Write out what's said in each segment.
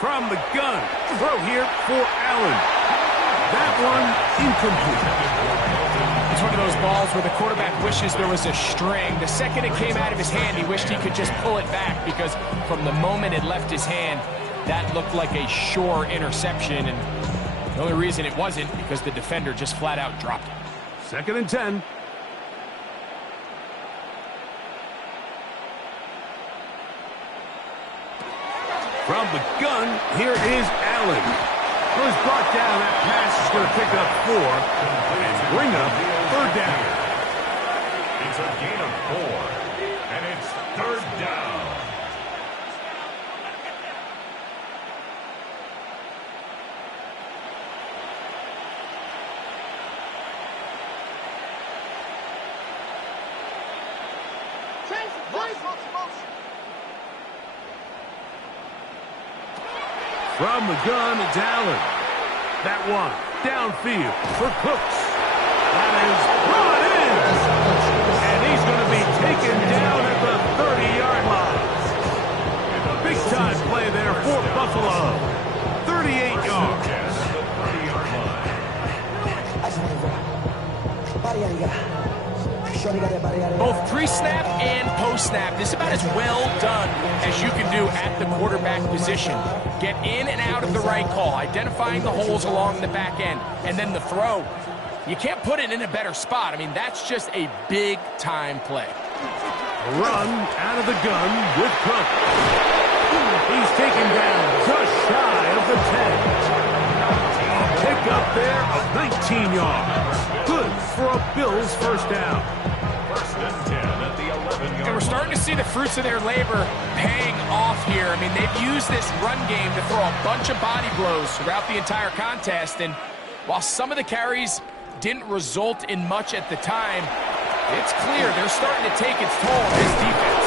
From the gun. Throw here for Allen. That one incomplete. It's one of those balls where the quarterback wishes there was a string. The second it came out of his hand, he wished he could just pull it back because from the moment it left his hand, that looked like a sure interception. And the only reason it wasn't because the defender just flat out dropped it. 2nd and 10. From the gun, here is Allen. Well, he's brought down. That pass is going to pick up 4 and bring up 3rd down. It's a gain of 4, and it's 3rd down. From the gun, it's Allen. That one downfield for Cooks. That is brought in. And he's going to be taken down at the 30-yard line. Big time play there for Buffalo. 38 yards. Both pre-snap and post-snap, this is about as well done as you can do at the quarterback position. Get in and out of the right call, identifying the holes along the back end, and then the throw. You can't put it in a better spot. I mean, that's just a big-time play. Run out of the gun with Cook. He's taken down just shy of the 10. Pick up there of 19 yards. Good for a Bills first down. 1st and 10 at the 11-yard. And we're starting to see the fruits of their labor paying off here. I mean, they've used this run game to throw a bunch of body blows throughout the entire contest. And while some of the carries didn't result in much at the time, it's clear they're starting to take its toll on this defense.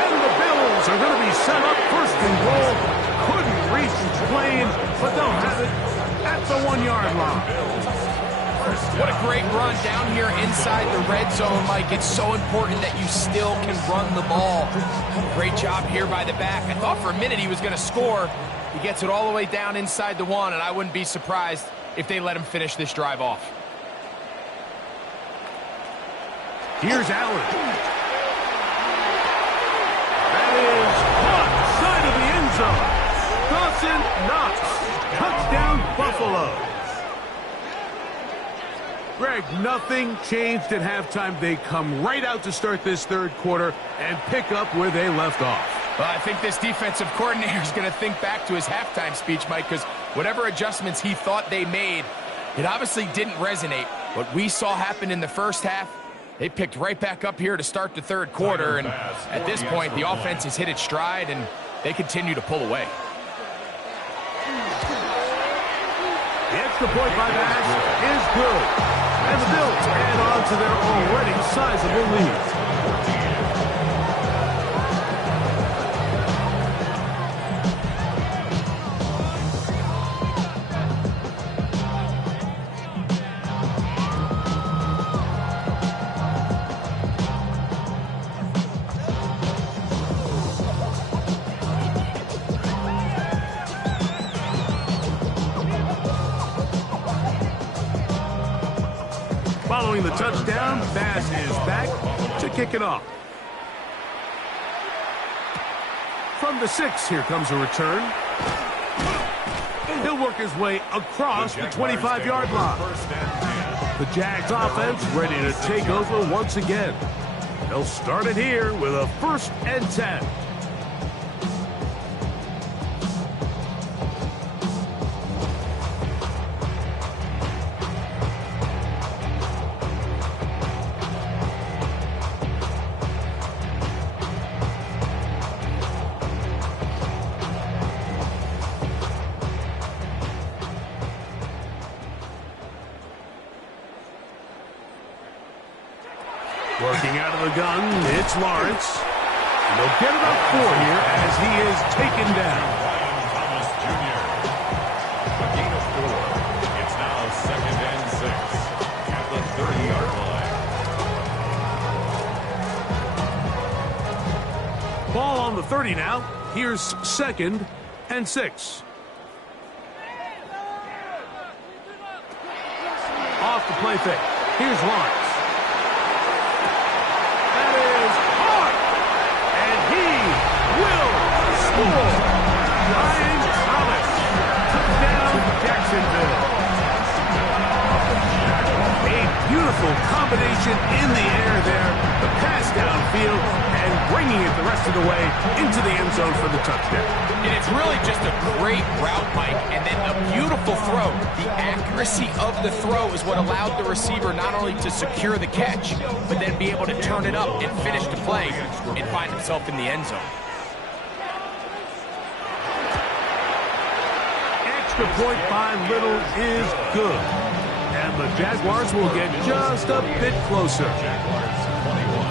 And the Bills are going to be set up 1st and goal. Couldn't reach the plane, but they'll have it at the 1-yard line. What a great run down here inside the red zone, Mike. It's so important that you still can run the ball. Great job here by the back. I thought for a minute he was going to score. He gets it all the way down inside the 1, and I wouldn't be surprised if they let him finish this drive off. Here's Allen. That is caught side of the end zone. Dawson Knox. Touchdown, Buffalo. Greg, nothing changed at halftime. They come right out to start this 3rd quarter and pick up where they left off. Well, I think this defensive coordinator is going to think back to his halftime speech, Mike, because whatever adjustments he thought they made, it obviously didn't resonate. What we saw happen in the first half, they picked right back up here to start the 3rd quarter, and at this point, the offense has hit its stride, and they continue to pull away. The extra point by Bass is good. And the Bills add on to their already sizable lead. Following the touchdown, Bass is back to kick it off. From the 6, here comes a return. He'll work his way across the 25-yard line. The Jags offense ready to take over once again. They'll start it here with a 1st and 10. Working out of the gun, it's Lawrence. And they'll get about 4 here as he is taken down. Thomas Jr. A gain of 4. It's now 2nd and 6 at the 30-yard line. Ball on the 30 now. Here's 2nd and 6. Off the play fake. Here's Lawrence. That is hard. And he will score. Ryan Thomas. Touchdown, Jacksonville. A beautiful combination in the air there. The pass downfield and bringing it the rest of the way into the end zone for the touchdown. And it's really just a great route, Mike, and then a beautiful throw. The accuracy of the throw is what allowed the receiver not only to secure the catch, but then be able to turn it up and finish the play and find himself in the end zone. Extra point by Little is good. And the Jaguars will get just a bit closer. Jaguars 21.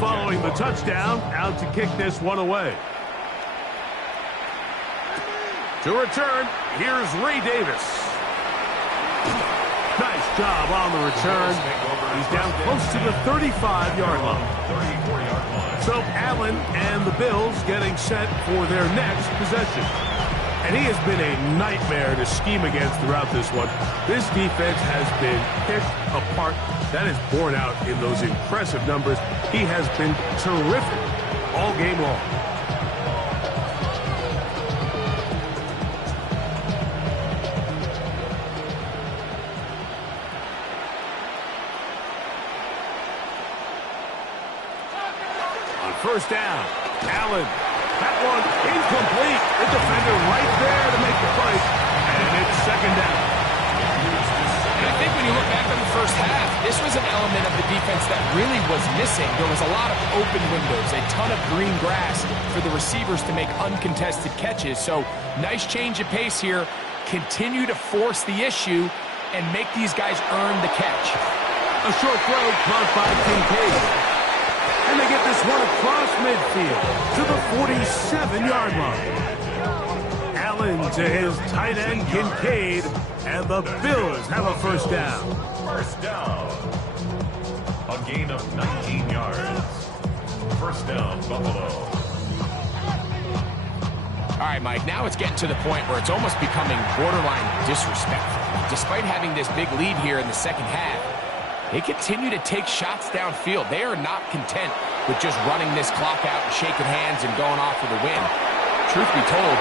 Following the touchdown, out to kick this one away. To return, here's Ray Davis. Nice job on the return. He's down close to the 35-yard line. So Allen and the Bills getting set for their next possession. And he has been a nightmare to scheme against throughout this one. This defense has been picked apart. That is borne out in those impressive numbers. He has been terrific all game long. On first down, Allen. That one incomplete. The defender right there to make the play. And it's second down. And I think when you look back on the first half, this was an element of the defense that really was missing. There was a lot of open windows, a ton of green grass for the receivers to make uncontested catches. So nice change of pace here. Continue to force the issue and make these guys earn the catch. A short throw caught by Kincaid. And they get this one across midfield to the 47-yard line. Allen to his tight end, Kincaid, and the Bills have a first down. First down. A gain of 19 yards. First down, Buffalo. All right, Mike, now it's getting to the point where it's almost becoming borderline disrespectful. Despite having this big lead here in the second half, they continue to take shots downfield. They are not content with just running this clock out and shaking hands and going off with a win. Truth be told,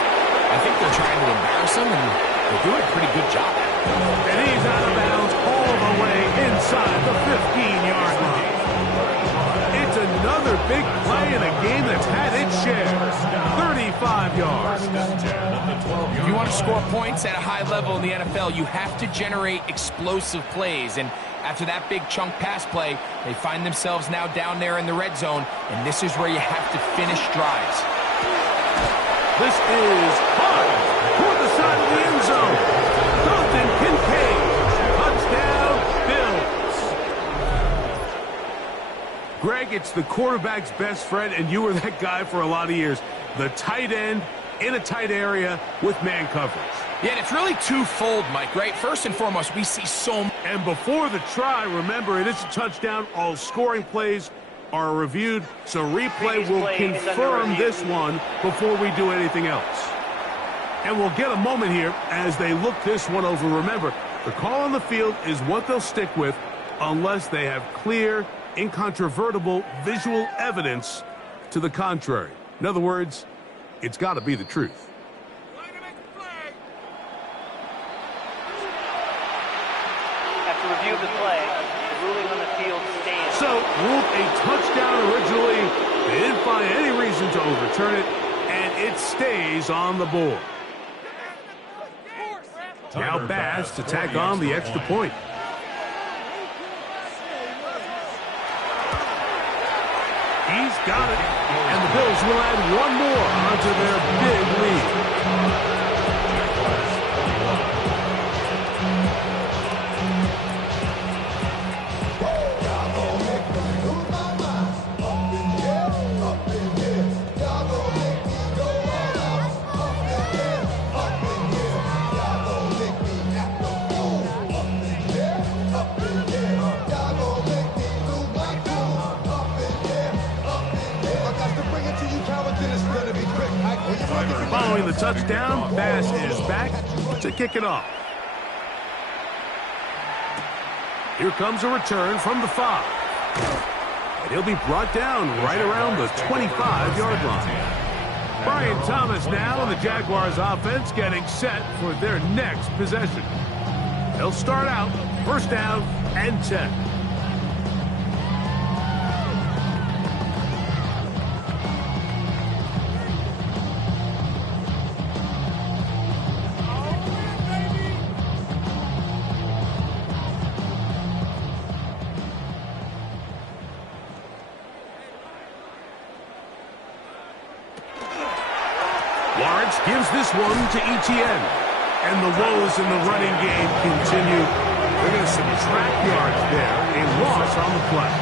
I think they're trying to embarrass them, and they're doing a pretty good job. And he's out of bounds all the way inside the 15-yard line. It's another big play in a game that's had its share. 35 yards. If you want to score points at a high level in the NFL, you have to generate explosive plays. And after that big chunk pass play, they find themselves now down there in the red zone, and this is where you have to finish drives. This is hard toward the side of the end zone. Dalton Kincaid, touchdown, Bills. Greg, it's the quarterback's best friend, and you were that guy for a lot of years. The tight end in a tight area with man coverage. Yeah, and it's really twofold, Mike, right? First and foremost, we see so much. And before the try, remember, it is a touchdown. All scoring plays are reviewed, so replay will confirm this one before we do anything else. And we'll get a moment here as they look this one over. Remember, the call on the field is what they'll stick with unless they have clear, incontrovertible visual evidence to the contrary. In other words, it's got to be the truth. After review of the play, the ruling on the field stands. So, ruled a touchdown originally. They didn't find any reason to overturn it, and it stays on the board. Now Bass to tack on the extra point. He's got it, and the Bills will add one more onto their big lead. Following the touchdown, pass is back to kick it off. Here comes a return from the 5. And he'll be brought down right around the 25-yard line. Brian Thomas now, and the Jaguars offense getting set for their next possession. They'll start out first down and 10. Lawrence gives this one to Etienne. And the woes in the running game continue. They're going to subtract yards there. A loss on the play.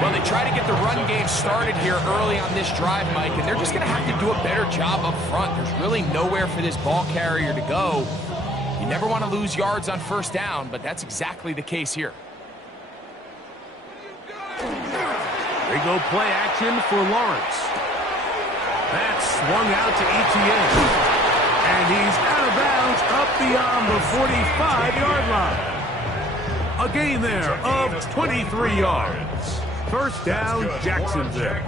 Well, they try to get the run game started here early on this drive, Mike, and they're just going to have to do a better job up front. There's really nowhere for this ball carrier to go. You never want to lose yards on first down, but that's exactly the case here. They go play action for Lawrence. That's swung out to Etienne. And he's out of bounds up beyond the 45-yard line. A gain there of 23 yards. First down, Jacksonville.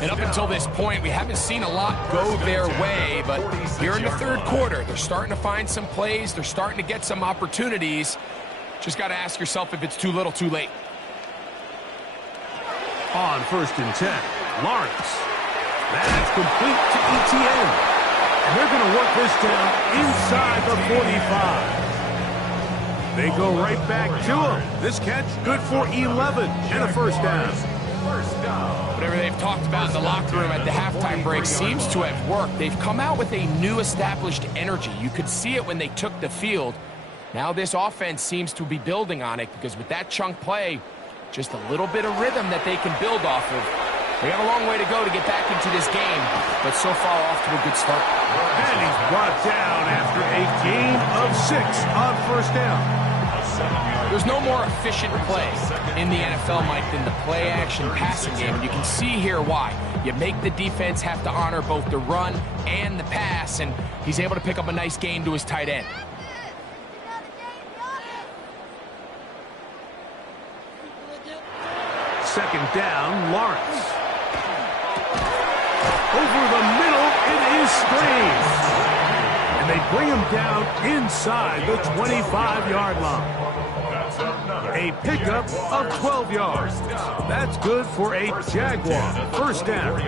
And up until this point, we haven't seen a lot go their way, but here in the third quarter, they're starting to find some plays. They're starting to get some opportunities. Just got to ask yourself if it's too little, too late. On first and 10, Lawrence. That's complete to Etienne. And they're going to work this down inside the 45. They go right back to him. This catch good for 11 and a first down. Whatever they've talked about in the locker room at the halftime break seems to have worked. They've come out with a new established energy. You could see it when they took the field. Now this offense seems to be building on it because with that chunk play, just a little bit of rhythm that they can build off of. They have a long way to go to get back into this game, but so far off to a good start. And he's brought down after a gain of 6 on first down. There's no more efficient play in the NFL, Mike, than the play-action passing game, and you can see here why. You make the defense have to honor both the run and the pass, and he's able to pick up a nice gain to his tight end. Second down, Lawrence. Over the middle, it is screened. And they bring him down inside the 25-yard line. A pickup of 12 yards. That's good for a Jaguar first down.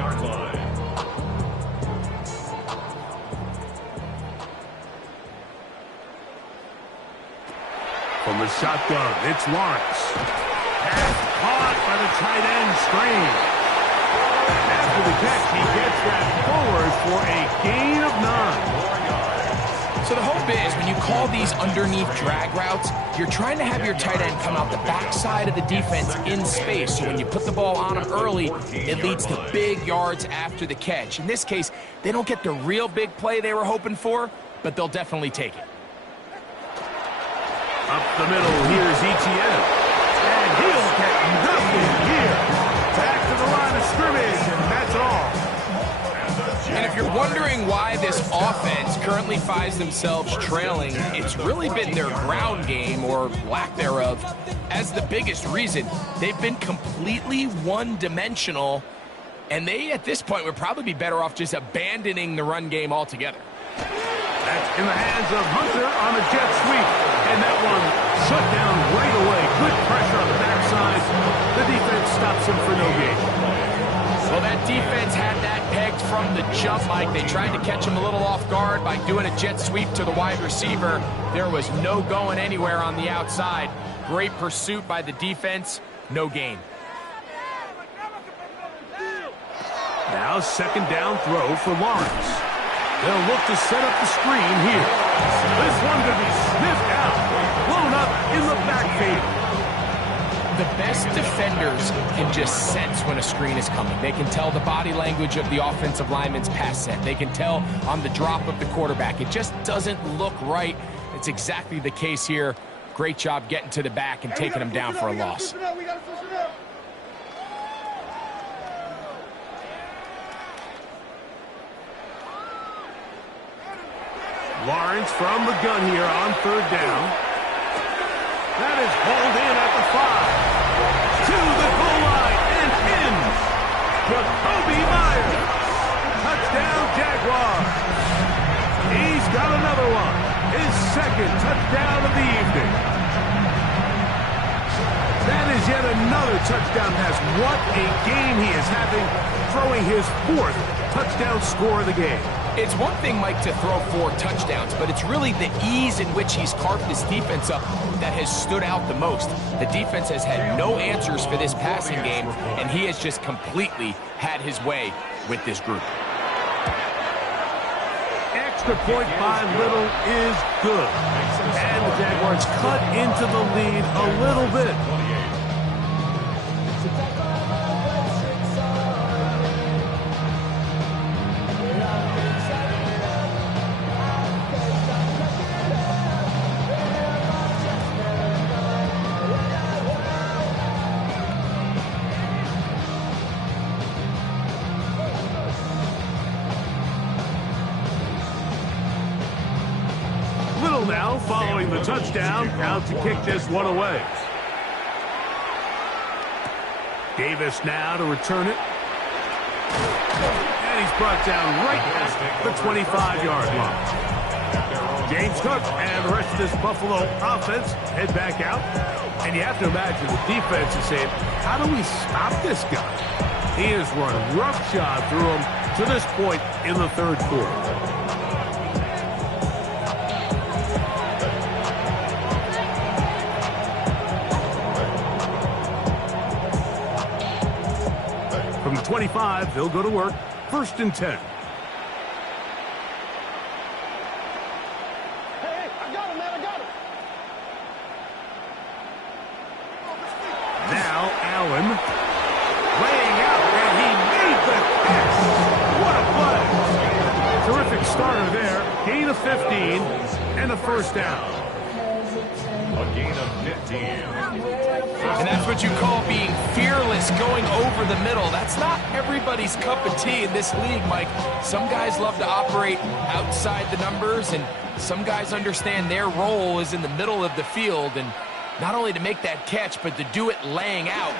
From the shotgun, it's Lawrence. Pass caught by the tight end screen. After the catch, he gets that forward for a gain of 9. So the hope is when you call these underneath drag routes, you're trying to have your tight end come out the backside of the defense in space. So when you put the ball on him early, it leads to big yards after the catch. In this case, they don't get the real big play they were hoping for, but they'll definitely take it. Up the middle, here's Etienne. And he'll get nothing here. Back to the line of scrimmage, and that's all. And if you're wondering why this offense currently finds themselves trailing, it's really been their ground game, or lack thereof, as the biggest reason. They've been completely one-dimensional, and they, at this point, would probably be better off just abandoning the run game altogether. That's in the hands of Hunter on a jet sweep. And that one shut down right away. Good pressure on the backside. The defense stops him for no gain. Well, that defense had that pegged from the jump, Mike. They tried to catch him a little off guard by doing a jet sweep to the wide receiver. There was no going anywhere on the outside. Great pursuit by the defense. No gain. Now second down throw for Lawrence. They'll look to set up the screen here. This one to be sniffed out. Blown up in the backfield. The best defenders can just sense when a screen is coming. They can tell the body language of the offensive lineman's pass set. They can tell on the drop of the quarterback. It just doesn't look right. It's exactly the case here. Great job getting to the back and taking him down for a loss. Lawrence from the gun here on third down. That is hauled in at the 5. To the goal line and in. Jacoby Myers. Touchdown, Jaguars. He's got another one. His second touchdown of the evening. That is yet another touchdown pass. What a game he is having, throwing his 4th touchdown score of the game. It's one thing, Mike, to throw 4 touchdowns, but it's really the ease in which he's carved this defense up that has stood out the most. The defense has had no answers for this passing game, and he has just completely had his way with this group. Extra point by Little is good. And the Jaguars cut into the lead a little bit. Now following the touchdown, out to kick this one away. Davis now to return it. And he's brought down right at the 25-yard line. James Cook and the rest of this Buffalo offense head back out. And you have to imagine the defense is saying, how do we stop this guy? He has run roughshod through him to this point in the third quarter. From the 25, they'll go to work. 1st and 10. Hey, I got him, man, I got him. Now Allen laying out, and he made the catch. What a play. Terrific starter there. Gain of 15 and a 1st down. A gain of 15. And that's what you call being fearless, going over the middle. That's not everybody's cup of tea in this league, Mike. Some guys love to operate outside the numbers, and some guys understand their role is in the middle of the field, and not only to make that catch, but to do it laying out.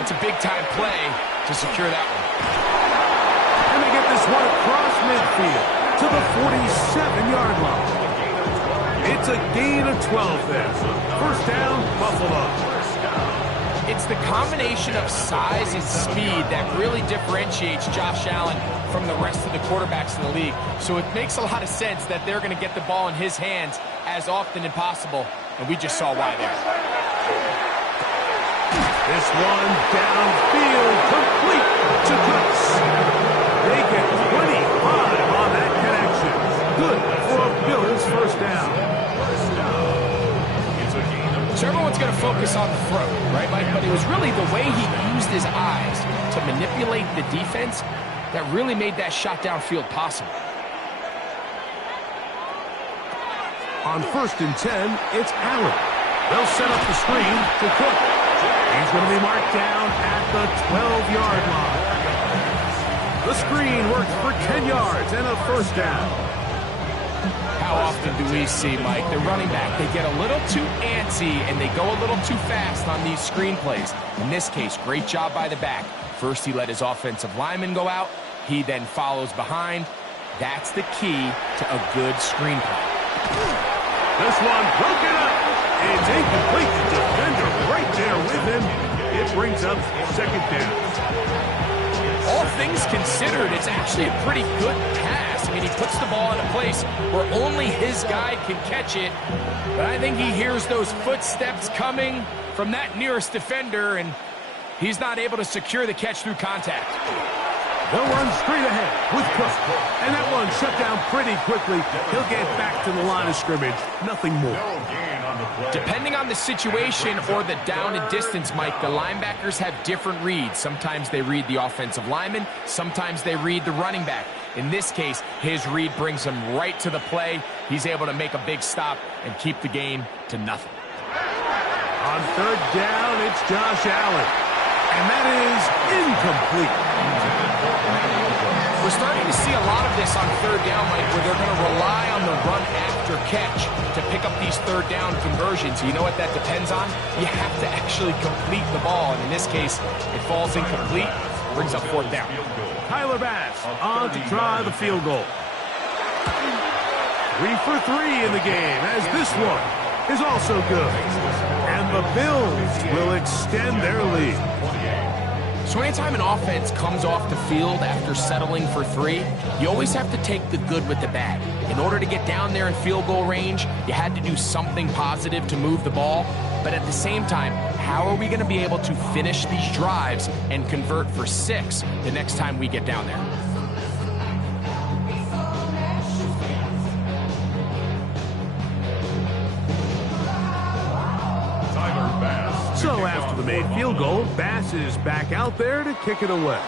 It's a big-time play to secure that one. And they get this one across midfield to the 47-yard line. It's a gain of 12 there. 1st down, Buffalo. It's the combination of size and speed that really differentiates Josh Allen from the rest of the quarterbacks in the league. So it makes a lot of sense that they're going to get the ball in his hands as often as possible, and we just saw why there. This one downfield, complete to Cooks. They get 25 on that connection. Good for a Bills 1st down. So everyone's going to focus on the throw, right, Mike? But it was really the way he used his eyes to manipulate the defense that really made that shot downfield possible. On 1st and 10, it's Allen. They'll set up the screen to Cook. He's going to be marked down at the 12-yard line. The screen works for 10 yards and a 1st down. How often do we see, Mike, the running back, they get a little too antsy and they go a little too fast on these screen plays. In this case, great job by the back. First, he let his offensive lineman go out. He then follows behind. That's the key to a good screen play. This one broken up. It's incomplete. The defender right there with him. It brings up 2nd down. All things considered, it's actually a pretty good pass. I mean, he puts the ball in a place where only his guy can catch it. But I think he hears those footsteps coming from that nearest defender, and he's not able to secure the catch through contact. They'll run straight ahead with Cook. And that one shut down pretty quickly. He'll get back to the line of scrimmage. Nothing more. Depending on the situation or the down and distance, Mike, the linebackers have different reads. Sometimes they read the offensive lineman. Sometimes they read the running back. In this case, his read brings him right to the play. He's able to make a big stop and keep the game to nothing. On 3rd down, it's Josh Allen. And that is incomplete. We're starting to see a lot of this on third down, Mike, where they're going to rely on the run after catch to pick up these third down conversions. You know what that depends on? You have to actually complete the ball, and in this case, it falls incomplete, brings up fourth down. Tyler Bass on to try the field goal. 3 for 3 in the game, as this one is also good. And the Bills will extend their lead. So anytime an offense comes off the field after settling for 3, you always have to take the good with the bad. In order to get down there in field goal range, you had to do something positive to move the ball. But at the same time, how are we going to be able to finish these drives and convert for 6 the next time we get down there? So after the made field goal, Bass is back out there to kick it away.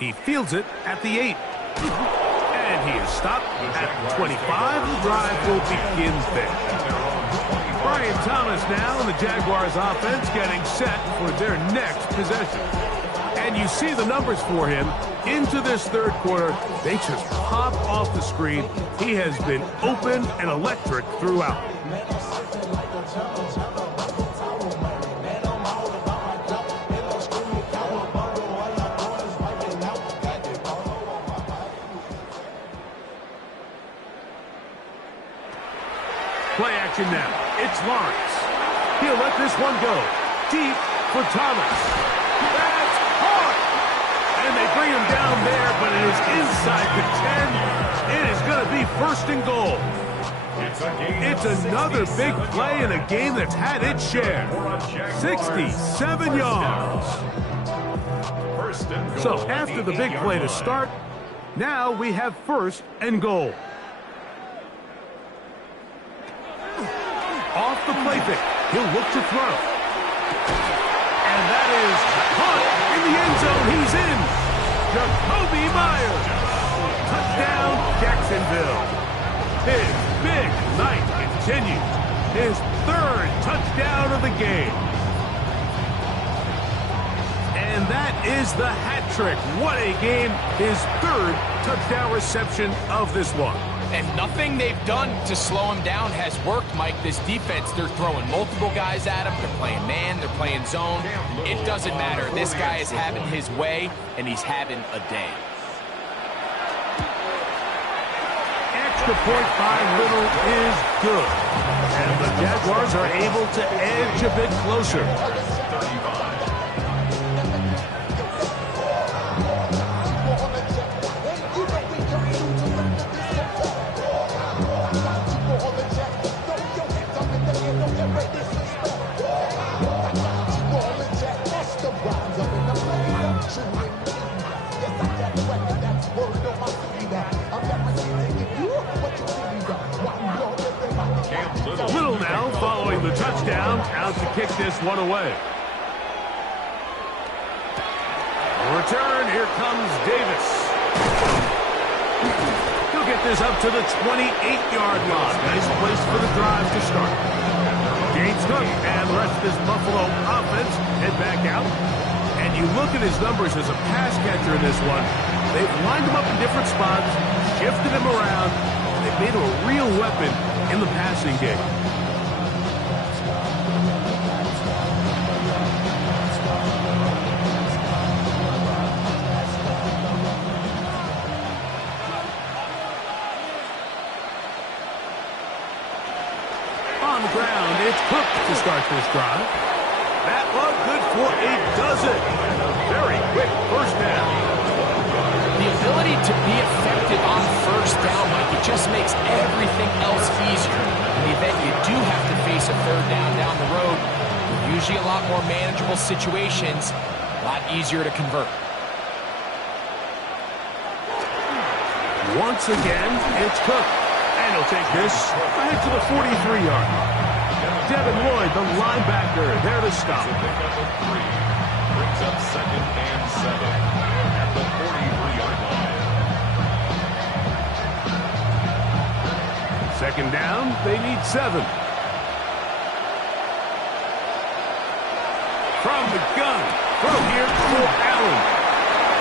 He fields it at the 8. And he is stopped at the 25. The drive will begin there. Brian Thomas now in the Jaguars offense getting set for their next possession. And you see the numbers for him into this third quarter. They just pop off the screen. He has been open and electric throughout. Play action now. It's Lawrence. He'll let this one go. Deep for Thomas. That's hard. And they bring him down there, but it is inside the 10. It is going to be first and goal. It's another big play in a game that's had its share. 67 yards. So after the big play to start, now we have first and goal. Off the play pick, he'll look to throw. And that is caught in the end zone. He's in. Jacoby Myers. Touchdown, Jacksonville. His big night continues. His third touchdown of the game. And that is the hat trick. What a game. His third touchdown reception of this one. And nothing they've done to slow him down has worked, Mike. This defense, they're throwing multiple guys at him. They're playing man, they're playing zone. It doesn't matter. This guy is having his way, and he's having a day. Extra point by Little is good. And the Jaguars are able to edge a bit closer. Little now following the touchdown, out to kick this one away. Return, here comes Davis. He'll get this up to the 28-yard line. Nice place for the drive to start. James Cook and the rest of this Buffalo offense head back out. And you look at his numbers as a pass catcher in this one. They've lined him up in different spots, shifted him around. They've made him a real weapon in the passing game. On the ground, it's Cook to start this drive. That one good for a dozen. Very quick first down. The ability to be effective on first down, Mike, it just makes everything else easier. In the event you do have to face a third down the road, usually a lot more manageable situations, a lot easier to convert. Once again, it's Cook. And he'll take this ahead to the 43-yard line. Devin Lloyd, the linebacker, there to stop. Brings up second and 7 at the 43-yard line. Second down, they need 7. From the gun, throw here for Allen.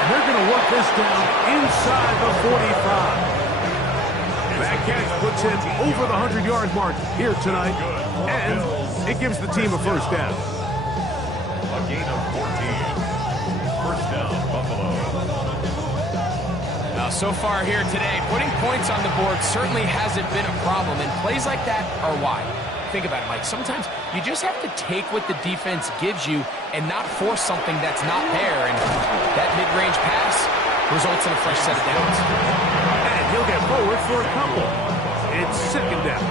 They're going to work this down inside the 45. That catch puts him over the 100-yard mark here tonight, and it gives the team a first down. A gain of 14. First down, Buffalo. Now, so far here today, putting points on the board certainly hasn't been a problem, and plays like that are why. Think about it, Mike. Sometimes you just have to take what the defense gives you and not force something that's not there, and that mid-range pass results in a fresh set of downs. And he'll get forward for a couple. It's second down.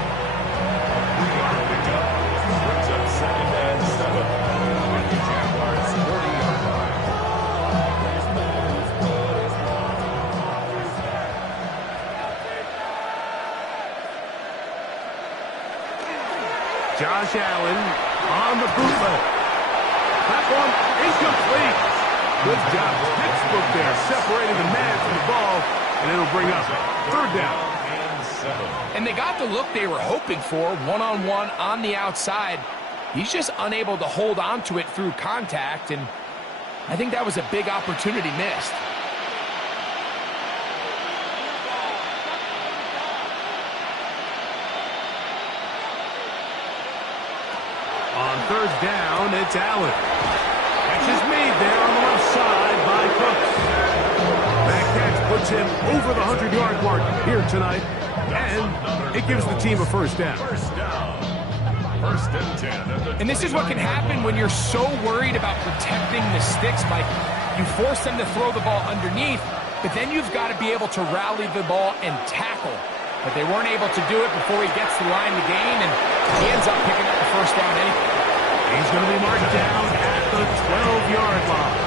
Brings up second and 7. At the Jaguars' 40-yard line. Josh Allen on the bootleg. That one incomplete. Good job. Pittsburgh there separating the man from the ball, and it'll bring up third down. And they got the look they were hoping for, one-on-one on the outside. He's just unable to hold on to it through contact, and I think that was a big opportunity missed. On third down, it's Allen. Catch is made there on the left side by Cooks. That catch puts him over the 100-yard mark here tonight, and it gives the team a first down. First down. First and 10. And this is what can happen when you're so worried about protecting the sticks, Mike. You force them to throw the ball underneath, but then you've got to be able to rally the ball and tackle. But they weren't able to do it before he gets the line to gain, and he ends up picking up the first down anyway. He's going to be marked down at the 12-yard line.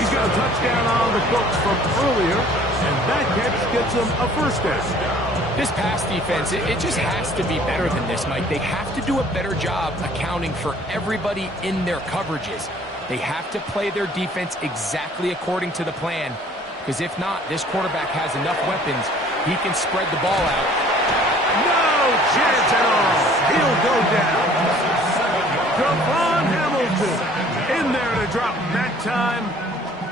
He's got a touchdown on the books from earlier, and that catch gets him a first down. This pass defense, it just has to be better than this, Mike. They have to do a better job accounting for everybody in their coverages. They have to play their defense exactly according to the plan, because if not, this quarterback has enough weapons. He can spread the ball out. No chance at all. He'll go down. Devon Hamilton in there to drop. That time,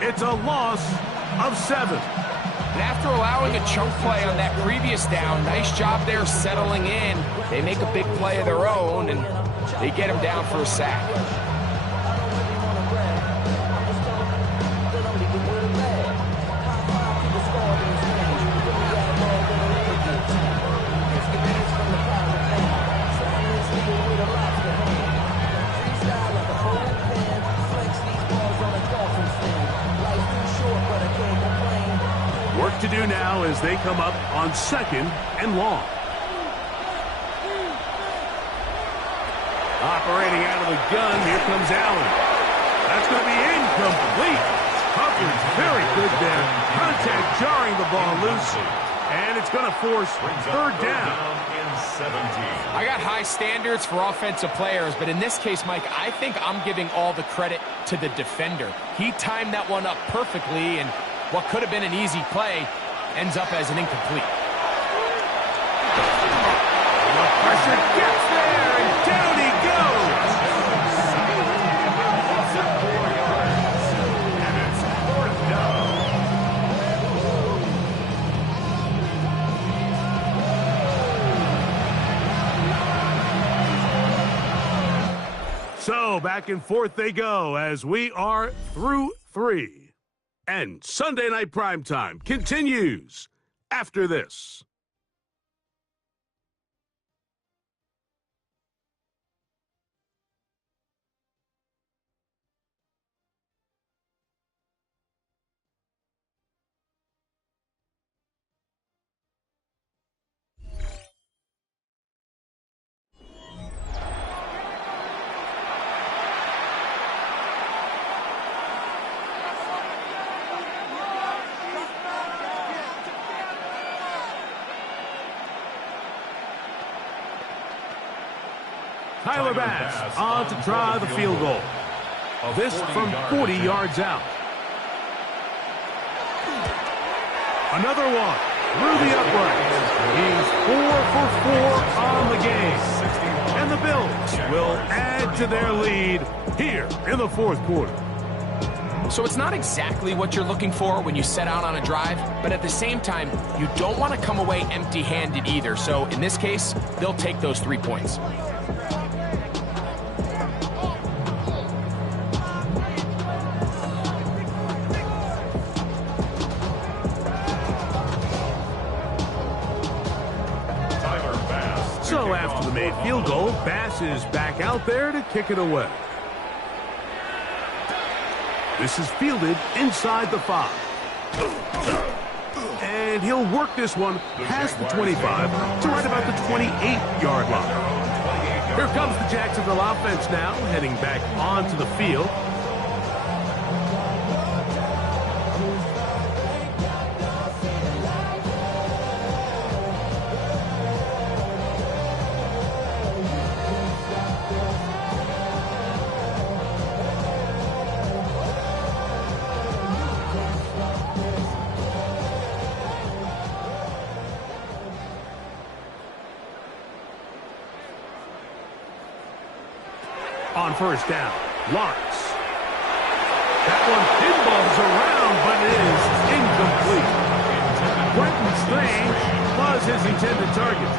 it's a loss of 7. And after allowing a chunk play on that previous down, nice job there settling in. They make a big play of their own, and they get him down for a sack. Work to do now as they come up on second and long. Operating out of the gun, here comes Allen. That's going to be incomplete. Coverage very good there. Contact jarring the ball loose, and it's going to force third down. I got high standards for offensive players, but in this case, Mike, I think I'm giving all the credit to the defender. He timed that one up perfectly, and what could have been an easy play ends up as an incomplete. The pressure gets there, and down he goes. And it's fourth down. So back and forth they go as we are through 3. And Sunday Night Primetime continues after this. Tyler Bass on to try the field goal. This from 40 yards out. Another one through the uprights. He's 4 for 4 on the game. And the Bills will add to their lead here in the fourth quarter. So it's not exactly what you're looking for when you set out on a drive, but at the same time, you don't want to come away empty-handed either. So in this case, they'll take those 3 points. So after the made field goal, Bass is back out there to kick it away. This is fielded inside the 5. And he'll work this one past the 25 to right about the 28-yard line. Here comes the Jacksonville offense now, heading back onto the field. On first down, Lawrence. That one pinballs around, but it is incomplete. Quentin Strange was his intended target.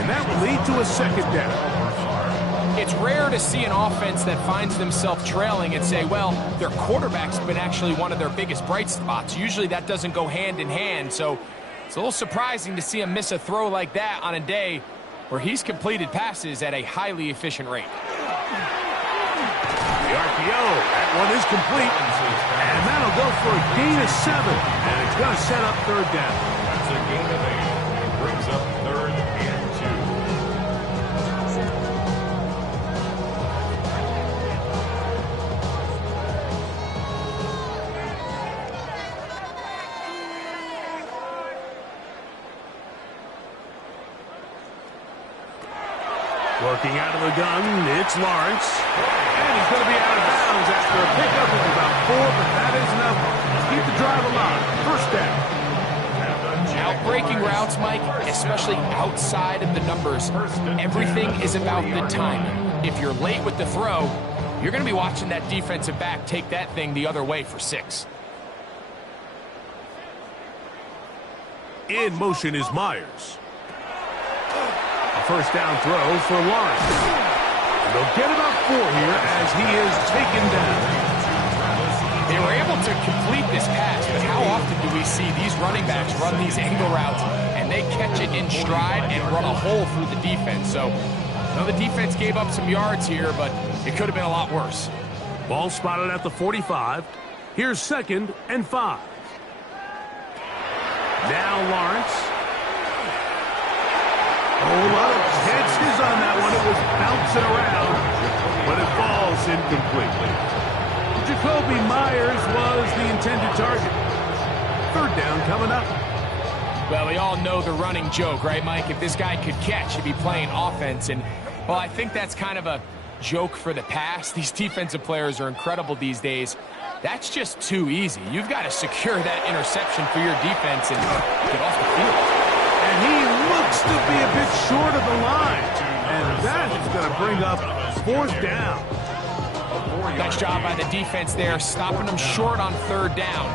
And that will lead to a second down. It's rare to see an offense that finds themselves trailing and say, well, their quarterback's been actually one of their biggest bright spots. Usually that doesn't go hand in hand, so it's a little surprising to see him miss a throw like that on a day where he's completed passes at a highly efficient rate. The RPO, that one is complete, and that'll go for a gain of 7, and it's going to set up third down. That's a gain of 8. It brings up 3rd and 2. Working out of the gun, it's Lawrence. And he's going to be out of bounds after a pickup of about 4, but that is enough to keep the drive alive. First down. Out-breaking routes, Mike, especially outside of the numbers, everything is about the timing. If you're late with the throw, you're going to be watching that defensive back take that thing the other way for 6. In motion is Myers. A first down throw for Lawrence. They'll get about 4 here as he is taken down. They were able to complete this pass, but how often do we see these running backs run these angle routes and they catch it in stride and run a hole through the defense? So, the defense gave up some yards here, but it could have been a lot worse. Ball spotted at the 45. Here's 2nd and 5. Now Lawrence. A lot of chances on that one. It was bouncing around, but it falls incomplete. Jacoby Myers was the intended target. Third down coming up. Well, we all know the running joke, right, Mike? If this guy could catch, he'd be playing offense. And, well, I think that's kind of a joke for the past. These defensive players are incredible these days. That's just too easy. You've got to secure that interception for your defense and get off the field. And he looks to be a bit short of the line. And that is going to bring up 4th down. Nice job by the defense there, stopping them short on 3rd down.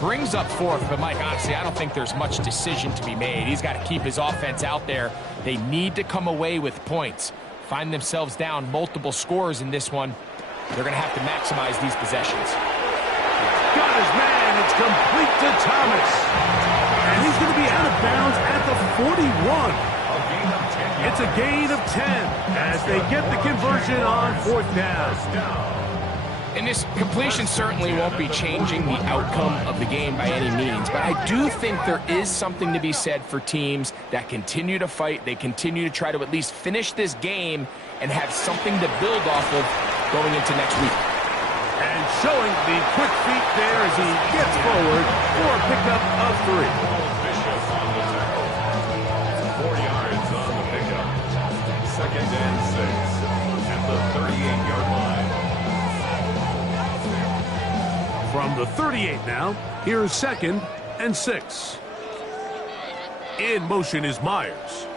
Brings up 4th, but Mike, honestly, I don't think there's much decision to be made. He's got to keep his offense out there. They need to come away with points. Find themselves down multiple scores in this one. They're going to have to maximize these possessions. Got his man. It's complete to Thomas. And he's going to be out of bounds at the 41. It's a gain of 10 as they get the conversion on 4th down. And this completion certainly won't be changing the outcome of the game by any means, but I do think there is something to be said for teams that continue to fight. They continue to try to at least finish this game and have something to build off of going into next week. And showing the quick feet there as he gets forward for a pickup of 3. 4 yards on the pickup. 2nd and 6 at the 38-yard line. From the 38 now, here's 2nd and 6. In motion is Myers.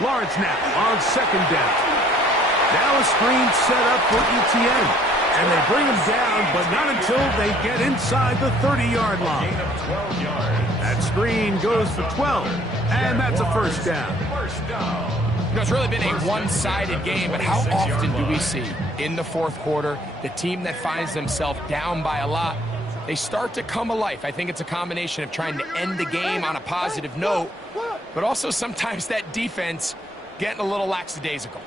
Lawrence now on 2nd down. Now a screen set up for ETN. And they bring him down, but not until they get inside the 30-yard line. Gain of 12 yards. That screen goes for 12, and that's a first down. First down. You know, it's really been a one-sided game, but how often do we see in the fourth quarter the team that finds themselves down by a lot, they start to come alive? I think it's a combination of trying to end the game on a positive note, but also sometimes that defense getting a little lackadaisical.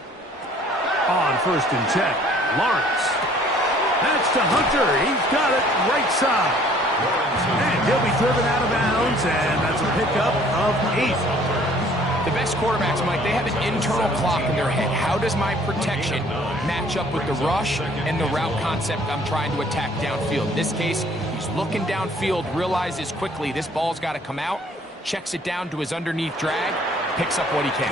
On 1st and 10, Lawrence. That's to Hunter. He's got it right side. And he'll be driven out of bounds, and that's a pickup of 8. The best quarterbacks, Mike, they have an internal clock in their head. How does my protection match up with the rush and the route concept I'm trying to attack downfield? In this case, he's looking downfield, realizes quickly this ball's got to come out, checks it down to his underneath drag, picks up what he can.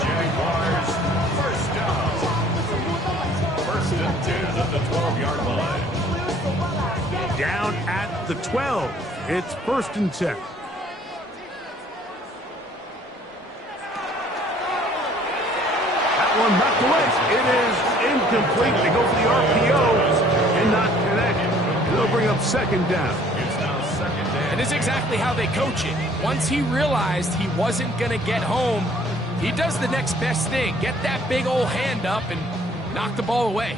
Jaguars, first down. First and 10 at the 12-yard line. Down at the 12. It's 1st and 10. That one knocked away. It is incomplete. They go for the RPO and not connect. They'll bring up 2nd down. It's now 2nd down. And it's exactly how they coach it. Once he realized he wasn't going to get home, he does the next best thing. Get that big old hand up and knock the ball away.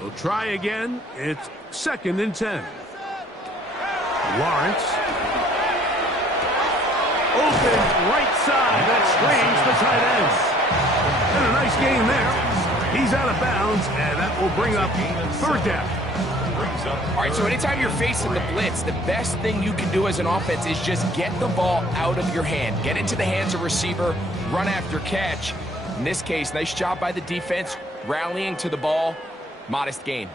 We'll try again. It's 2nd and 10. Lawrence. Open right side. That screens the tight end. And a nice game there. He's out of bounds, and that will bring up 3rd down. All right, so anytime you're facing the blitz, the best thing you can do as an offense is just get the ball out of your hand. Get into the hands of receiver, run after catch. In this case, nice job by the defense, rallying to the ball, modest gain.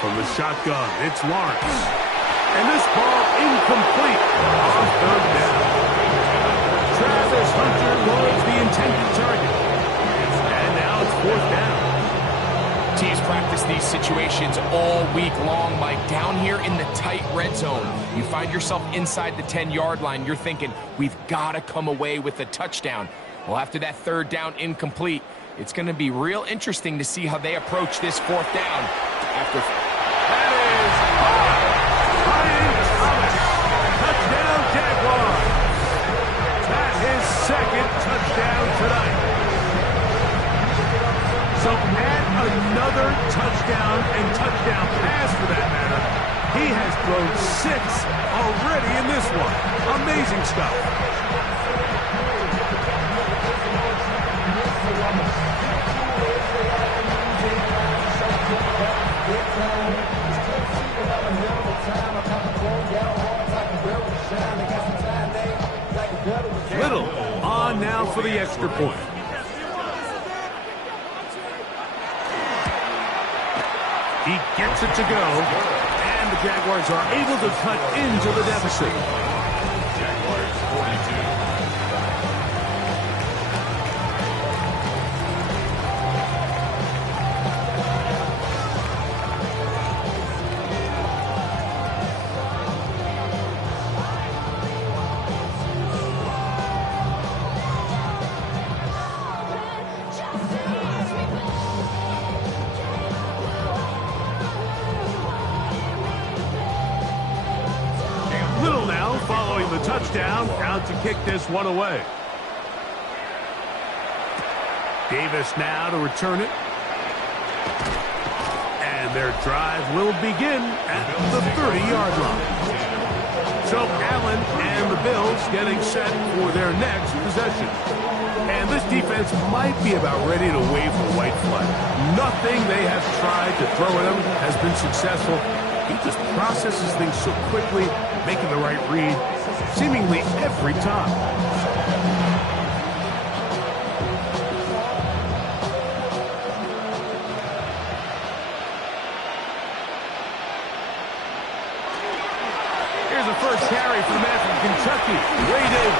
From the shotgun, it's Lawrence. And this ball incomplete on 3rd down. Travis Hunter was the intended target. And now it's 4th down. Teams practice these situations all week long, Mike. Down here in the tight red zone, you find yourself inside the 10-yard line. You're thinking, we've got to come away with a touchdown. Well, after that 3rd down incomplete, it's going to be real interesting to see how they approach this 4th down. That is Brian Thomas. Touchdown, Jaguars. That's his 2nd touchdown tonight. So add another touchdown and touchdown pass for that matter. He has thrown 6 already in this one. Amazing stuff. Little on now for the extra point. He gets it to go, and the Jaguars are able to cut into the deficit. Jaguars 42. Little now following the touchdown, out to kick this one away. Davis now to return it. And their drive will begin at the 30-yard line. So Allen and the Bills getting set for their next possession. And this defense might be about ready to wave the white flag. Nothing they have tried to throw at him has been successful. He just processes things so quickly, making the right read, seemingly every time. Here's the first carry for the man from Kentucky. Way Davis.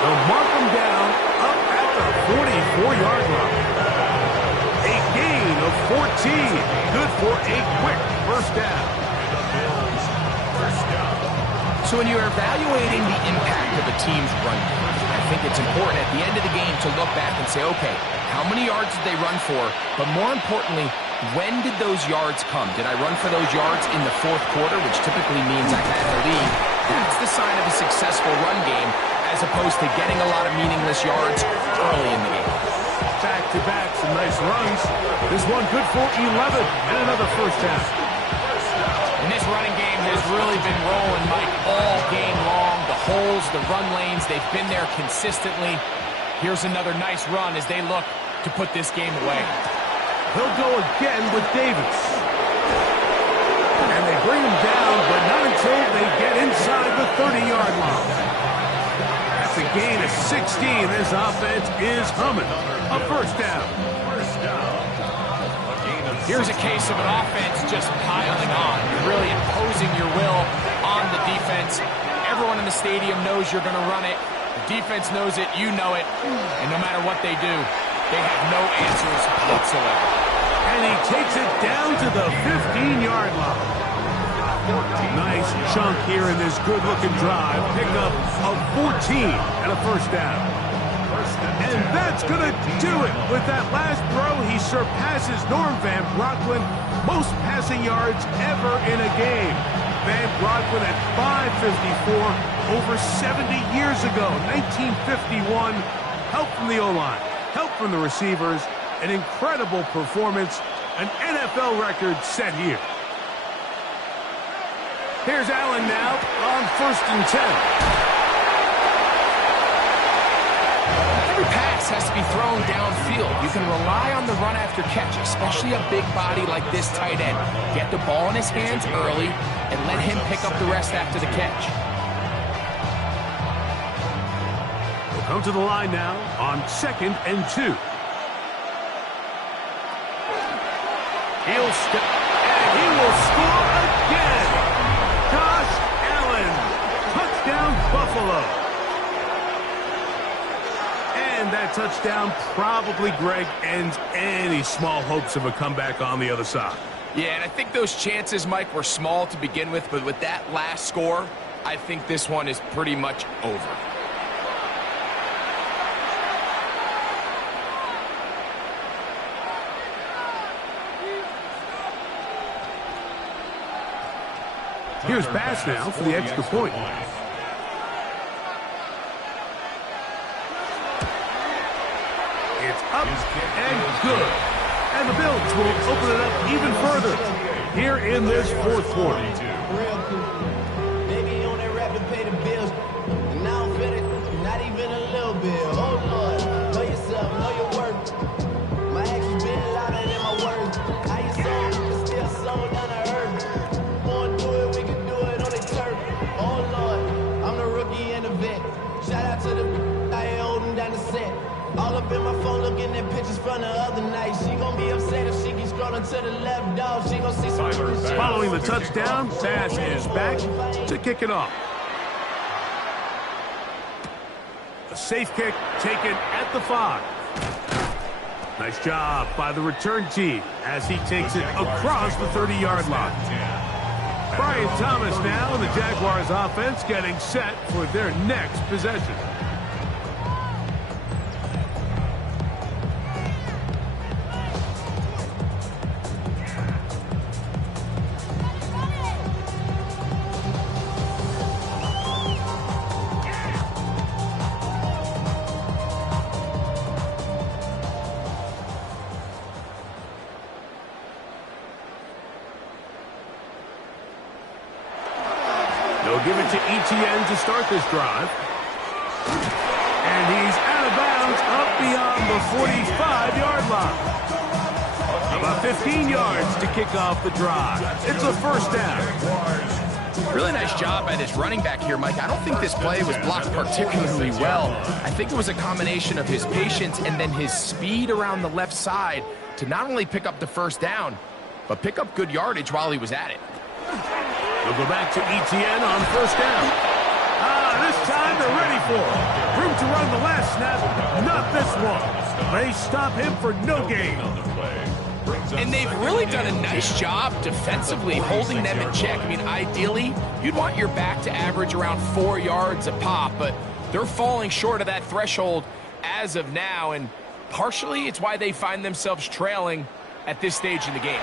They'll mark him down up at the 44-yard line. A gain of 14. Good for a quick first down. Bills. First down. So when you're evaluating the impact of a team's run game, I think it's important at the end of the game to look back and say, okay, how many yards did they run for? But more importantly, when did those yards come? Did I run for those yards in the fourth quarter, which typically means I had the lead? That's the sign of a successful run game, as opposed to getting a lot of meaningless yards early in the game. Back-to-back, some nice runs. This one good for 11 and another first down. And this running game has really been rolling, Mike, all game long. The holes, the run lanes, they've been there consistently. Here's another nice run as they look to put this game away. He'll go again with Davis. And they bring him down, but not until they get inside the 30-yard line. That's a gain of 16. This offense is humming. A first down. Here's a case of an offense just piling on. You're really imposing your will on the defense. Everyone in the stadium knows you're going to run it. The defense knows it, you know it. And no matter what they do, they have no answers whatsoever. And he takes it down to the 15-yard line. Nice chunk here in this good-looking drive. Pick up of 14 and a first down. And that's going to do it. With that last throw, he surpasses Norm Van Brocklin. Most passing yards ever in a game. Van Brocklin at 554 over 70 years ago, 1951. Help from the O-line, help from the receivers, an incredible performance, an NFL record set here. Here's Allen now on 1st and 10. Every pass has to be thrown downfield. You can rely on the run after catch, especially a big body like this tight end. Get the ball in his hands early and let him pick up the rest after the catch. We'll come to the line now on 2nd and 2. He'll step, and he will score again. Josh Allen, touchdown Buffalo. And that touchdown probably, Greg, ends any small hopes of a comeback on the other side. Yeah, and I think those chances, Mike, were small to begin with, but with that last score, I think this one is pretty much over. Here's Bass now for the extra point. It's up and good. And the Bills will open it up even further here in this fourth quarter. Real cool. Baby on that rap to pay the bills. And now I'm fit it, not even a little bit. Oh Lord, know yourself, know your worth. My actions been louder than my words. How you sold, but still sold down to earth. Wanna do it, we can do it on the turf. Oh Lord, I'm the rookie and the vet. Shout out to the I ain't holding down the set. All up in my phone looking at pictures from the other night. She gon' be upset if she keeps scrolling to the left, dog. She gon' see some Following the touchdown, Bass is back to kick it off. A safe kick taken at the 5. Nice job by the return team as he takes it across the 30-yard line. Brian Thomas now and the Jaguars offense getting set for their next possession. They'll give it to Etienne to start this drive. And he's out of bounds up beyond the 45-yard line. About 15 yards to kick off the drive. It's a first down. Really nice job by this running back here, Mike. I don't think this play was blocked particularly well. I think it was a combination of his patience and then his speed around the left side to not only pick up the first down, but pick up good yardage while he was at it. They'll go back to Etienne on first down. This time they're ready for it. Room to run the last snap, not this one. They stop him for no gain. And they've really done a nice job defensively holding them in check. I mean, ideally, you'd want your back to average around 4 yards a pop, but they're falling short of that threshold as of now, and partially it's why they find themselves trailing at this stage in the game.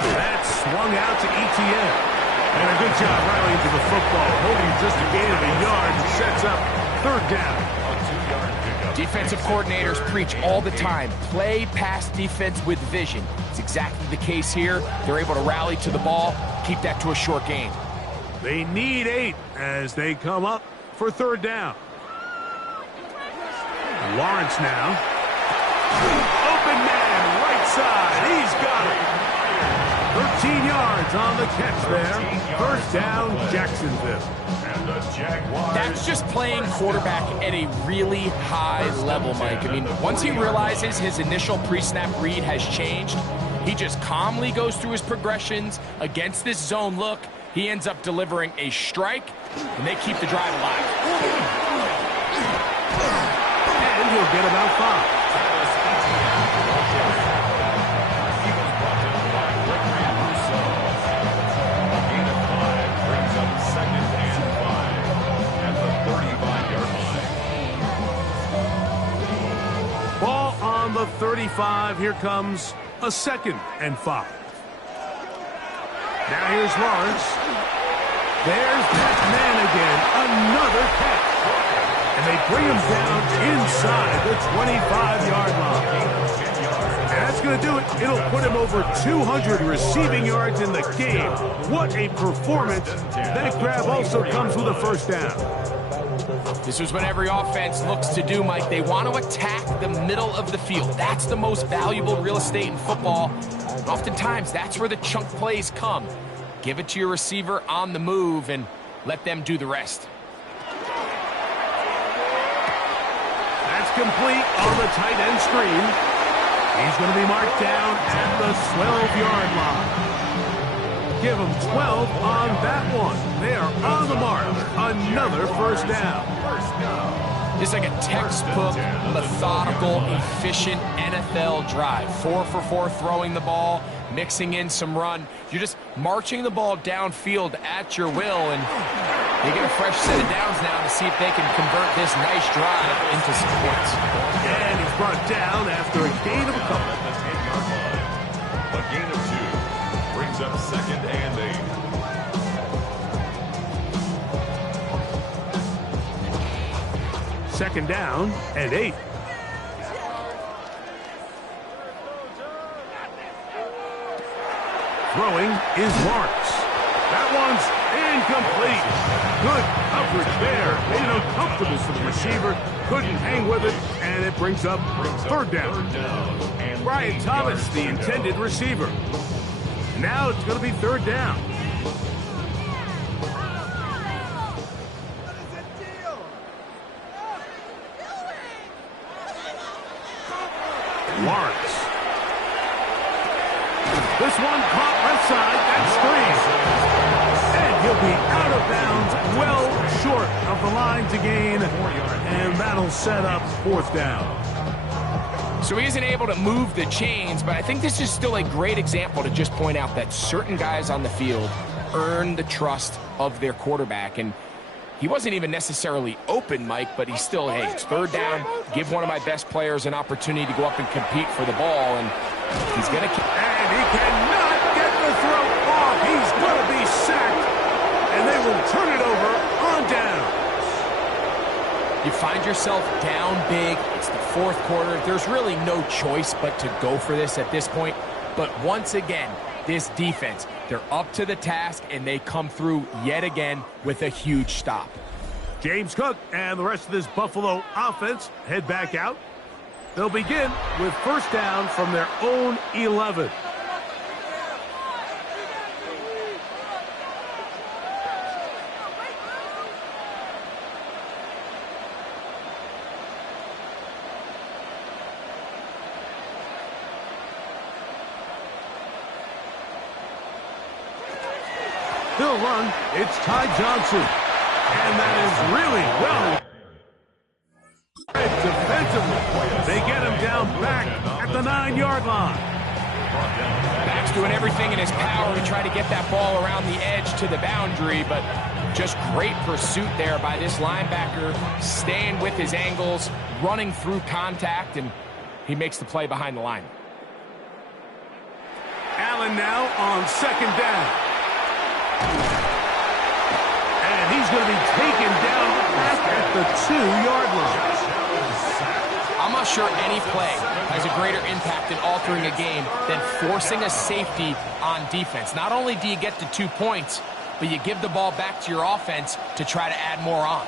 That swung out to ETN. And a good job rallying to the football, holding just a gain of a yard and sets up third down. Defensive coordinators preach all the time, play pass defense with vision. It's exactly the case here. They're able to rally to the ball, keep that to a short gain. They need 8 as they come up for third down. Lawrence now. Open man, right side. He's got it. 13 yards on the catch there. First down, Jacksonville. And the Jaguars. That's just playing quarterback at a really high level, Mike. I mean, once he realizes his initial pre-snap read has changed, he just calmly goes through his progressions against this zone look. He ends up delivering a strike, and they keep the drive alive. And he'll get about 5. Ball on the 35. Here comes a 2nd and 5. Now here's Lawrence. There's that man again. Another catch. And they bring him down inside the 25-yard line. And that's going to do it. It'll put him over 200 receiving yards in the game. What a performance. That grab also comes with a first down. This is what every offense looks to do, Mike. They want to attack the middle of the field. That's the most valuable real estate in football. And oftentimes, that's where the chunk plays come. Give it to your receiver on the move and let them do the rest. That's complete on the tight end screen. He's going to be marked down at the 12-yard line. Give them 12 on that one. They are on the mark. Another first down. It's like a textbook, methodical, efficient NFL drive. 4 for 4 throwing the ball, mixing in some run. You're just marching the ball downfield at your will, and they get a fresh set of downs now to see if they can convert this nice drive into some points. And he's brought down after a gain of a couple. A gain of 2 brings up 2nd and 8. Second down and 8. Throwing is Lawrence. That one's incomplete. Good coverage there. Made it uncomfortable for the receiver. Couldn't hang with it, and it brings up third down. Brian Thomas, the intended receiver. Now it's going to be third down. Lawrence. This one caught left side. That's screen. And he'll be out of bounds, well short of the line to gain. And that'll set up fourth down. So he isn't able to move the chains, but I think this is still a great example to just point out that certain guys on the field earn the trust of their quarterback. And he wasn't even necessarily open, Mike, but he's still, hey, it's third down. Give one of my best players an opportunity to go up and compete for the ball, and he's going to... And he cannot get the throw off. He's going to be sacked, and they will turn it over on down. You find yourself down big. It's the fourth quarter. There's really no choice but to go for this at this point. But once again, this defense, they're up to the task, and they come through yet again with a huge stop. James Cook and the rest of this Buffalo offense head back out. They'll begin with first down from their own 11. They'll run. It's Ty Johnson. And that is really well defensively. They get him down him back at the 9-yard line. Max doing everything in his power to try to get that ball around the edge to the boundary, but just great pursuit there by this linebacker, staying with his angles, running through contact, and he makes the play behind the line. Allen now on second down. And he's going to be taken down back at the 2-yard line. I'm not sure any play has a greater impact in altering a game than forcing a safety on defense. Not only do you get to 2 points, but you give the ball back to your offense to try to add more on.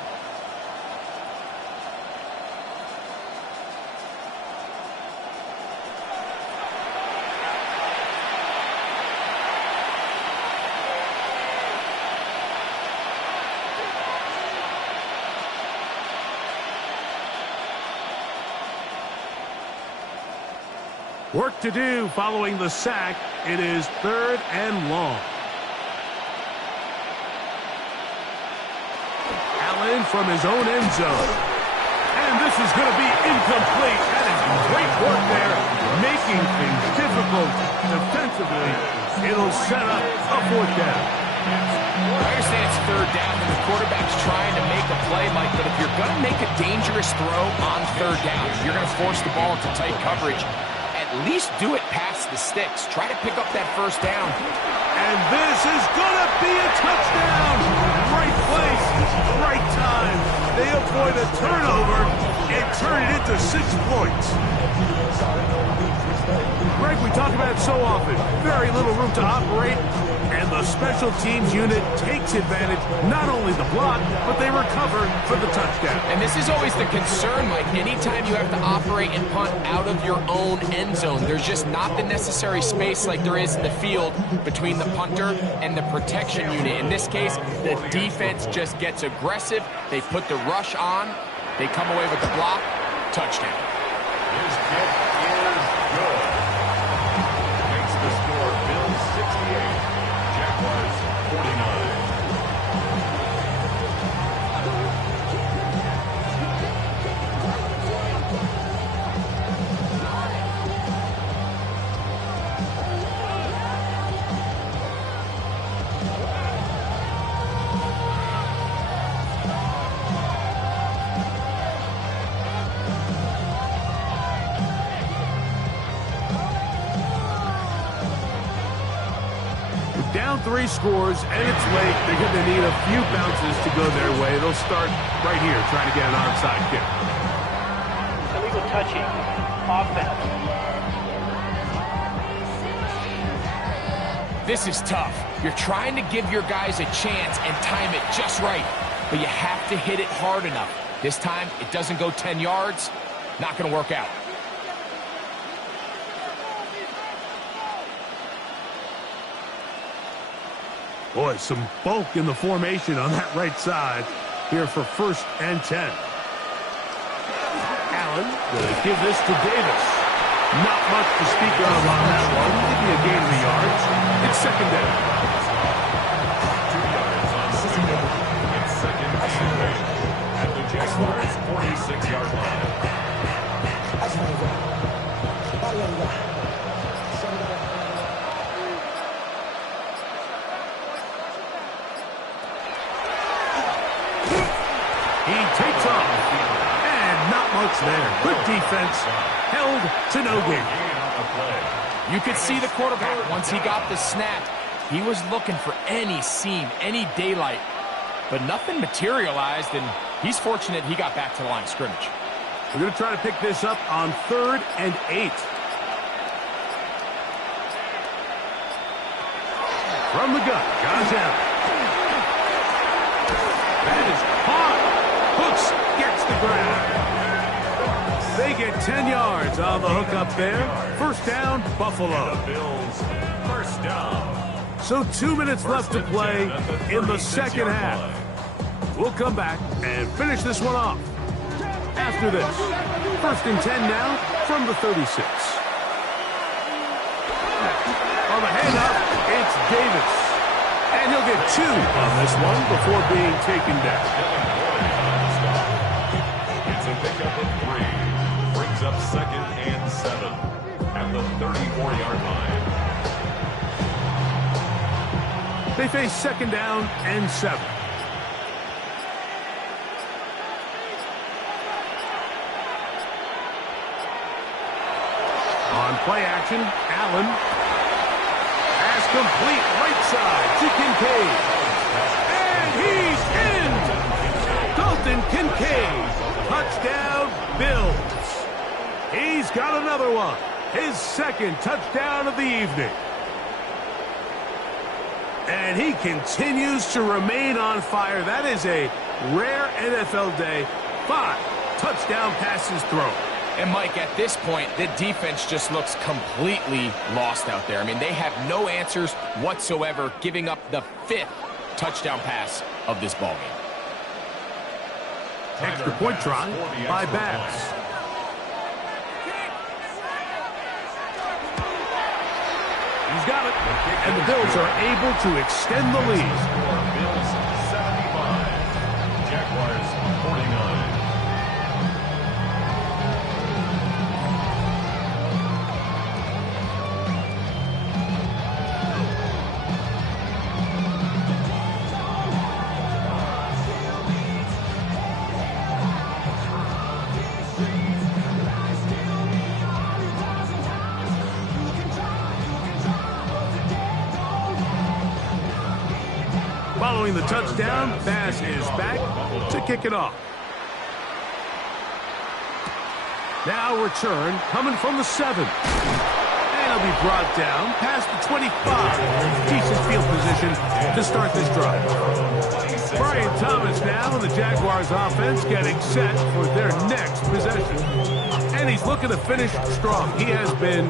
Work to do following the sack. It is 3rd and long. Allen from his own end zone. And this is going to be incomplete. That is great work there, making things difficult defensively. It'll set up a 4th down. I understand it's 3rd down and the quarterback's trying to make a play, Mike, but if you're going to make a dangerous throw on 3rd down, you're going to force the ball into tight coverage. At least do it past the sticks. Try to pick up that 1st down. And this is going to be a touchdown. Right place, right time. They avoid a turnover and turn it into 6 points. Greg, we talk about it so often. Very little room to operate. And the special teams unit takes advantage, not only the block, but they recover for the touchdown. And this is always the concern, Mike. Anytime you have to operate and punt out of your own end zone, there's just not the necessary space like there is in the field between the punter and the protection unit. In this case, the defense just gets aggressive. They put the rush on. They come away with the block. Touchdown. His kick is good. Makes the score Bills 68. Jaguars 49. Down 3 scores, and it's late. They're going to need a few bounces to go their way. They'll start right here, trying to get an onside kick. Illegal touching. Offense. This is tough. You're trying to give your guys a chance and time it just right, but you have to hit it hard enough. This time, it doesn't go 10 yards. Not going to work out. Boy, some bulk in the formation on that right side here for 1st and 10. Allen going to give this to Davis. Not much to speak of on that one. Maybe a gain of the yards. It's 2nd down. 2 yards on 2nd down. It's 2nd and 8 at the Jaguars 46-yard line. He takes off. And not much there. Good defense. Held to no gain. You could see the quarterback, once he got the snap, he was looking for any seam, any daylight. But nothing materialized, and he's fortunate he got back to the line of scrimmage. We're going to try to pick this up on 3rd and 8. From the gun, Josh Allen. That is caught. Hooks gets the grab. They get 10 yards on the hook up there. 1st down, Buffalo. Bills 1st down. So 2 minutes left to play in the 2nd half. We'll come back and finish this one off. After this, 1st and 10 now from the 36. On the handoff, it's Davis. And he'll get 2 on this one before being taken down. It's a pickup of 3. Brings brings up 2nd and 7 at the 34-yard line. They face 2nd down and 7. On play action, Allen. Pass complete right side to Kincaid. And he's in! Dalton Kincaid. Touchdown, Bills. He's got another one. His 2nd touchdown of the evening. And he continues to remain on fire. That is a rare NFL day. 5 touchdown passes thrown. And, Mike, at this point, the defense just looks completely lost out there. I mean, they have no answers whatsoever, giving up the 5th touchdown pass of this ballgame. Extra point try by Bass. He's got it. And the Bills are able to extend the lead. Bills 75, Jaguars 49. Following the touchdown, Bass is back to kick it off. Now return coming from the 7. And he'll be brought down past the 25. Decent field position to start this drive. Brian Thomas now in the Jaguars offense getting set for their next possession. And he's looking to finish strong. He has been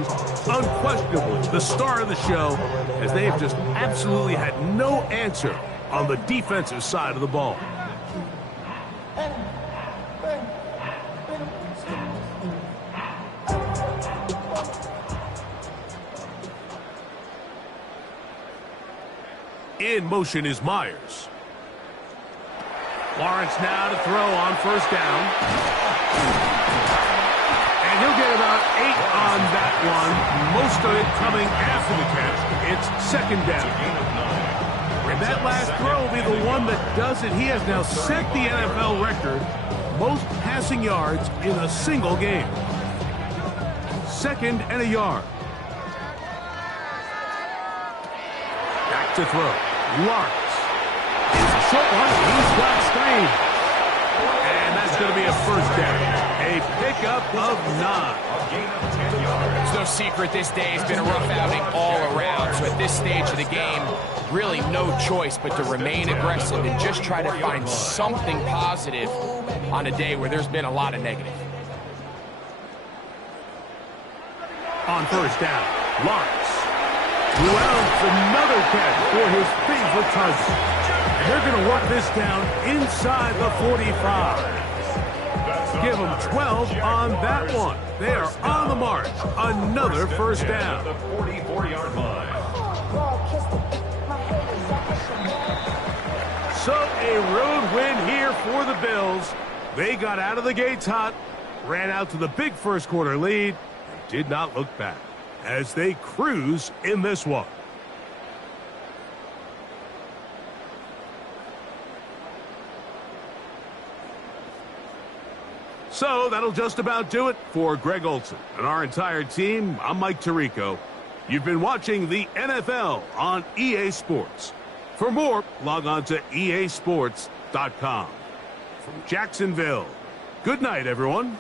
unquestionably the star of the show as they have just absolutely had no answer on the defensive side of the ball. In motion is Myers. Lawrence now to throw on 1st down. And he'll get about 8 on that one. Most of it coming after the catch. It's 2nd down. And that last throw will be the one that does it. He has now set the NFL record most passing yards in a single game. 2nd and a yard. Back to throw. Lawrence. It's a short one. He's got Strange. And that's going to be a 1st down. A pickup of 9. It's no secret this day has been a rough outing all around. So at this stage of the game, really no choice but to remain aggressive and just try to find something positive on a day where there's been a lot of negative. On 1st down, Lawrence. Rounds another catch for his favorite target. And they're going to work this down inside the 45. Give them 12 on that one. They are on the march. Another 1st down. The 44-yard line. So a road win here for the Bills. They got out of the gates hot, ran out to the big 1st quarter lead, and did not look back as they cruise in this one. So that'll just about do it for Greg Olson and our entire team. I'm Mike Tirico. You've been watching the NFL on EA Sports. For more, log on to easports.com. From Jacksonville, good night, everyone.